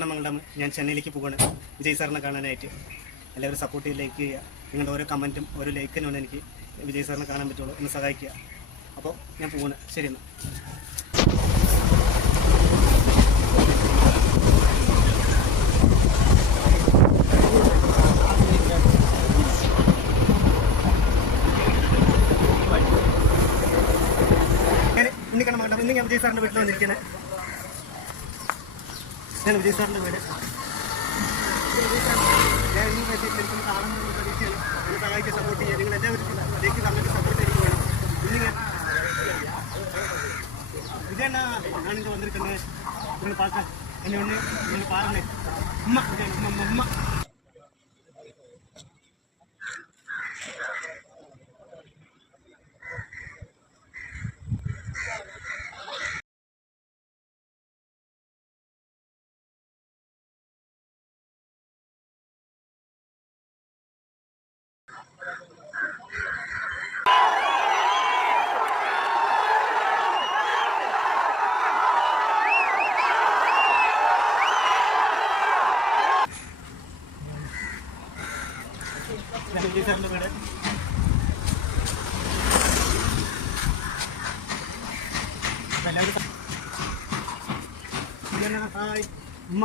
ഉണ്ണിക്കണ്ണമംഗലം ഞാൻ ചെന്നൈയിലേക്ക് പോവാണ് വിജയ് സാറിനെ കാണാനായിട്ട്. എല്ലാവരും സപ്പോർട്ട് ചെയ്ത് ലൈക്ക് ചെയ്യുക. നിങ്ങളുടെ ഓരോ കമൻറ്റും ഓരോ ലൈക്കിനാണ് എനിക്ക് വിജയ് സാറിനെ കാണാൻ പറ്റുള്ളൂ. എന്നെ സഹായിക്കുക. അപ്പോൾ ഞാൻ പോവാണ്. ശരി എന്നാൽ. ഉണ്ണിക്കണ്ണമംഗലം ഇന്ന് ഞാൻ വിജയ് സാറിൻ്റെ വീട്ടിൽ വന്നിരിക്കുന്നത്. ഞാൻ വിജയ് സാറിൻ്റെ വീട് ഞാൻ ഇന്ന് ശരിക്കും കാണുന്ന പ്രതീക്ഷയാണ്. എന്നെ സഹായിക്കാൻ സപ്പോർട്ട് ചെയ്യുക. നിങ്ങൾ എല്ലാവരും അതിലേക്ക് കമ്മിറ്റി സപ്പോർട്ട് ചെയ്തിട്ട് വേണം. ഇന്ന് ഞാൻ വിജയണ്ണ ഞാനിത് വന്നിരിക്കുന്നത്. നിങ്ങൾ പാർക്കാൻ എന്നെ ഒന്ന് നിങ്ങൾ പാറുന്നേ ഉമ്മ ഉമ്മ വിജയ് സാറിൻ്റെ വീട്. എല്ലാവരും ഹായ് ഉമ്മ